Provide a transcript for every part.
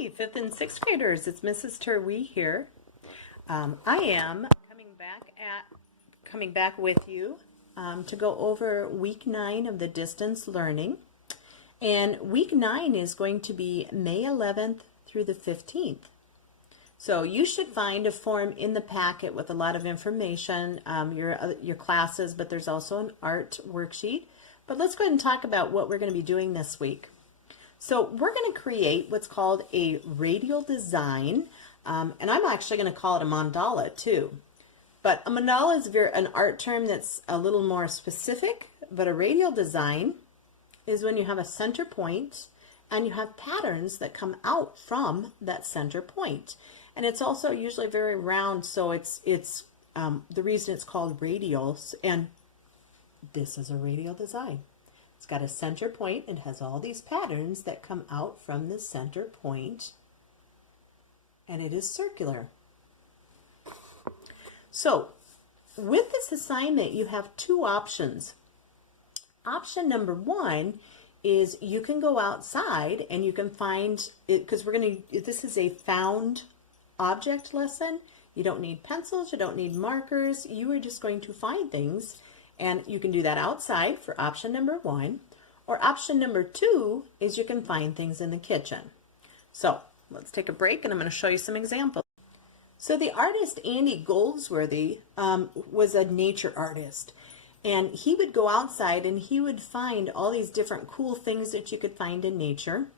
Hi, 5th and 6th graders. It's Mrs. Terwee here. I am coming back with you to go over week 9 of the distance learning. And week 9 is going to be May 11th through the 15th. So you should find a form in the packet with a lot of information, your classes, but there's also an art worksheet. But let's go ahead and talk about what we're going to be doing this week. So we're going to create what's called a radial design, and I'm actually going to call it a mandala too. But a mandala is an art term that's a little more specific, but a radial design is when you have a center point and you have patterns that come out from that center point. And it's also usually very round, so it's the reason it's called radial, and this is a radial design. It's got a center point and has all these patterns that come out from the center point, and it is circular. So with this assignment, you have two options. Option number one is you can go outside and you can find it, because this is a found object lesson. You don't need pencils, you don't need markers. You are just going to find things, and you can do that outside for option number one. Or option number two is you can find things in the kitchen. So let's take a break and I'm going to show you some examples. So the artist Andy Goldsworthy was a nature artist, and he would go outside and he would find all these different cool things that you could find in nature,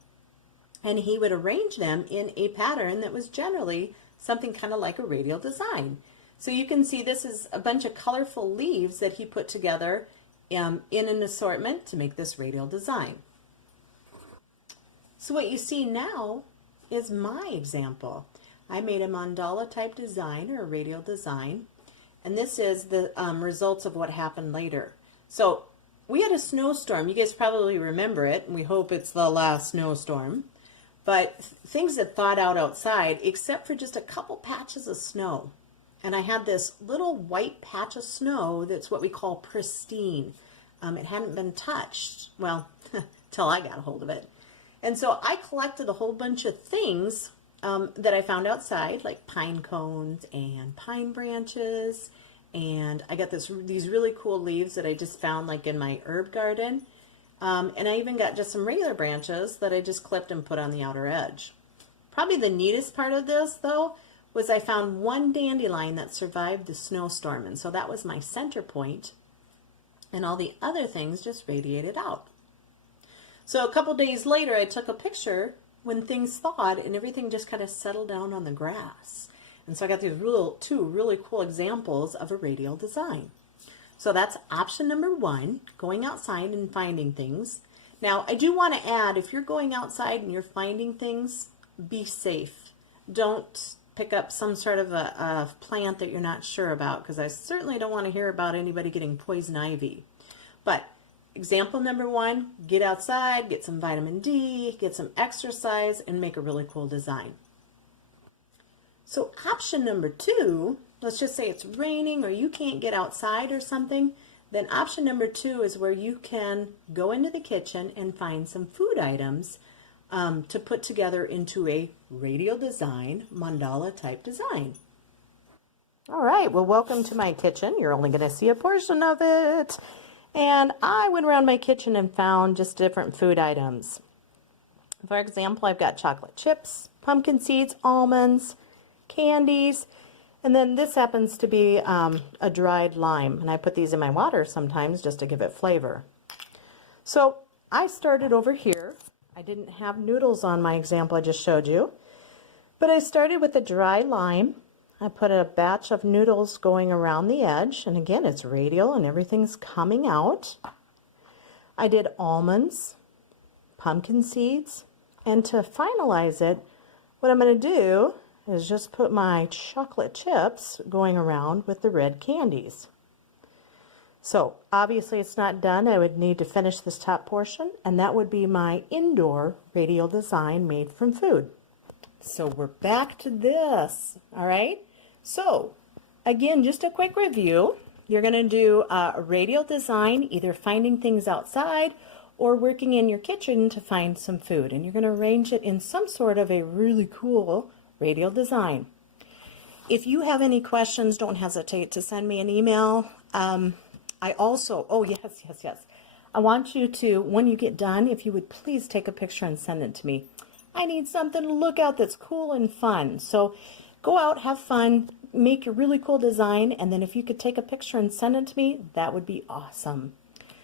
and he would arrange them in a pattern that was generally something kind of like a radial design. So you can see this is a bunch of colorful leaves that he put together in an assortment to make this radial design. So what you see now is my example. I made a mandala type design, or a radial design, and this is the results of what happened later. So we had a snowstorm. You guys probably remember it, and we hope it's the last snowstorm. But things had thawed out outside except for just a couple patches of snow. And I had this little white patch of snow that's what we call pristine. It hadn't been touched, well, till I got a hold of it. And so I collected a whole bunch of things that I found outside, like pine cones and pine branches. And I got these really cool leaves that I just found like in my herb garden. And I even got just some regular branches that I just clipped and put on the outer edge. Probably the neatest part of this, though, was I found one dandelion that survived the snowstorm, and so that was my center point, and all the other things just radiated out. So a couple days later, I took a picture when things thawed, and everything just kind of settled down on the grass. And so I got these two really cool examples of a radial design. So that's option number one, going outside and finding things. Now, I do want to add, if you're going outside and you're finding things, be safe. Don't pick up some sort of a plant that you're not sure about, because I certainly don't want to hear about anybody getting poison ivy. But example number one, get outside, get some vitamin D, get some exercise, and make a really cool design. So option number two, let's just say it's raining or you can't get outside or something, then option number two is where you can go into the kitchen and find some food items to put together into a radial design, mandala type design. All right, well, welcome to my kitchen. You're only going to see a portion of it. And I went around my kitchen and found just different food items. For example, I've got chocolate chips, pumpkin seeds, almonds, candies, and then this happens to be a dried lime, and I put these in my water sometimes just to give it flavor. So I started over here. I didn't have noodles on my example I just showed you, but I started with a dry lime. I put a batch of noodles going around the edge, and again, it's radial and everything's coming out. I did almonds, pumpkin seeds, and to finalize it, what I'm going to do is just put my chocolate chips going around with the red candies. So obviously it's not done. I would need to finish this top portion, and that would be my indoor radial design made from food. So we're back to this, all right? So again, just a quick review. You're going to do a radial design, either finding things outside or working in your kitchen to find some food. And you're going to arrange it in some sort of a really cool radial design. If you have any questions, don't hesitate to send me an email. I also, oh yes. I want you to, when you get done, if you would please take a picture and send it to me. I need something to look at that's cool and fun. So go out, have fun, make a really cool design, and then if you could take a picture and send it to me, that would be awesome.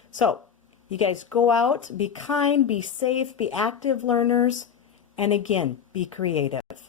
So you guys go out, be kind, be safe, be active learners, and again, be creative.